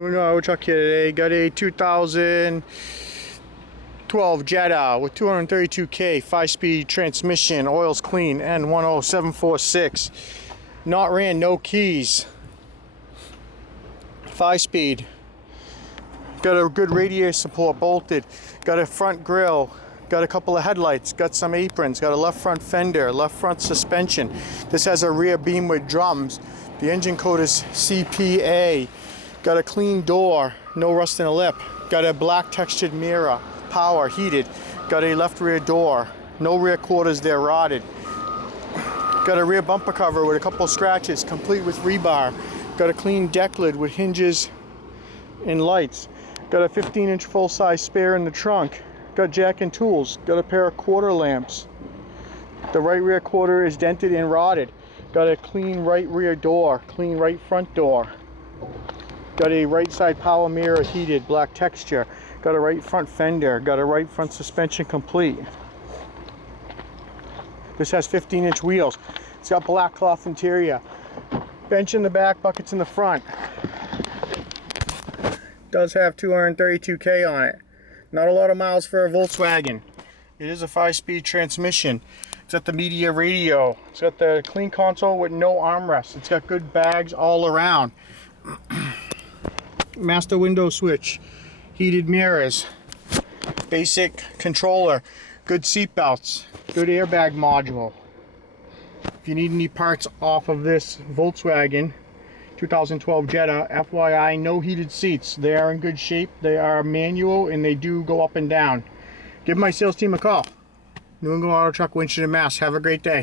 We're going to truck here today. Got a 2012 Jetta with 232k, 5-speed transmission, oil's clean, N10746. Not ran, no keys. 5-speed. Got a good radiator support, bolted. Got a front grille. Got a couple of headlights. Got some aprons. Got a left front fender, left front suspension. This has a rear beam with drums. The engine code is CPA. Got a clean door, no rust in the lip. Got a black textured mirror, power, heated. Got a left rear door, no rear quarters, they're rotted. Got a rear bumper cover with a couple of scratches, complete with rebar. Got a clean deck lid with hinges and lights. Got a 15-inch full-size spare in the trunk. Got jack and tools. Got a pair of quarter lamps. The right rear quarter is dented and rotted. Got a clean right rear door, clean right front door. Got a right side power mirror, heated, black texture. Got a right front fender. Got a right front suspension complete. This has 15-inch wheels. It's got black cloth interior. Bench in the back, buckets in the front. Does have 232k on it. Not a lot of miles for a Volkswagen. It is a 5-speed transmission. It's got the media radio. It's got the clean console with no armrest. It's got good bags all around. Master window switch, heated mirrors, basic controller, good seat belts, good airbag module. If you need any parts off of this Volkswagen 2012 Jetta, FYI, no heated seats. They are in good shape. They are manual and they do go up and down. Give my sales team a call. New England Auto Truck, Winchendon, Mass. Have a great day.